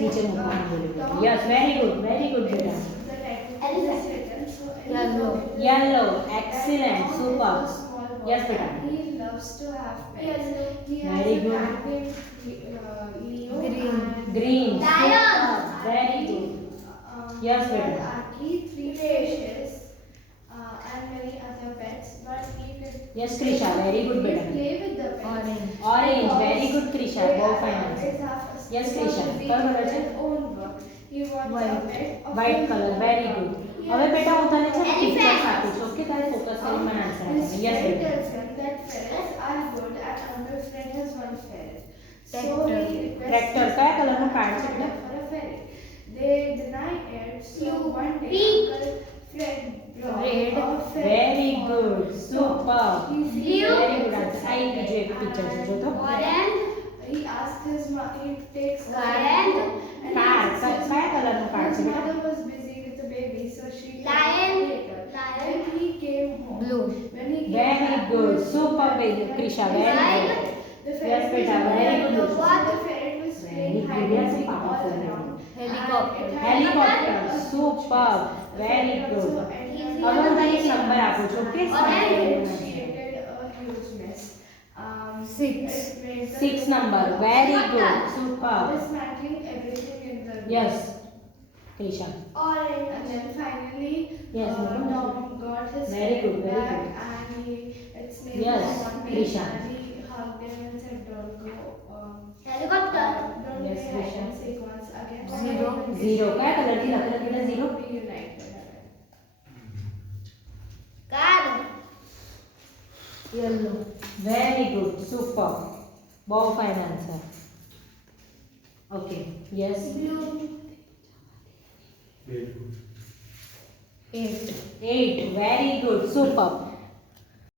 नीचे मूकવાનું બોલો yes very good બેટા yellow excellent super yes beta He loves to have pets. He has Very a good. cat named Leo. green Lion. super very good Yes, There beta. are three fishes and many other pets. But yes Krisha very good we beta play with the pets. orange Because very good Krisha they bow are fine always answer have a Yes, small Krisha. baby Colour with બોલે છે? their own work. He wants White. a pet of white his color own very work. good He હવે has બેટા હું તને છે Elephant. Picture આપીશ okay તારે focus કરીને મને આન્સર His આપવાનો યસ friend બેટા tells him that ferrets are good and Uncle's friend has one ferret. So Tractor. he requests Tractor. his કયા colour નું uncle card છે to એટલે? for a ferret. They deny it. So Blue. one day Pink. Uncle Fred brought Red. a ferret. very for good Tom. super He Blue. very good answer આ એક બીજો એક picture છે જો તો Orange. He asks his mother. He takes the Orange. and he Card. asks his કયા કલરનું card His છે બેટા? mother was busy with the baby, so she came Lion. later. Lion. When he came home, Blue. when he came Very back, good. he was Super, so baby. happy. Krisha, The very ferret- good. The Yes, ferret beta, was very playing- good. The ferret was Very playing good. hide Yes, and seek Papa, all very around. good. Helicopter. And it had Helicopter. a huge Super. mess. The Very ferret good. also entered Easy. હવે હું તને એક number આપું છું okay Orange. and it created a huge mess. Six. It made the 6 number very good super dismantling everything in the room. yes Krisha Orange. And then finally, Yes, Madam. Tom got his Very friend good, very back good. and its name Yes, was One Piece, Krisha. and he hugged him and said, "Don't go. Helicopter. Don't Yes, play hide Krisha. and seek once again." Zero. Zero. क्या colour की लकड़ी बेटा zero? Reunited. Car. Yellow. very good super bow fine answer okay yes Blue. 8. 8 very good super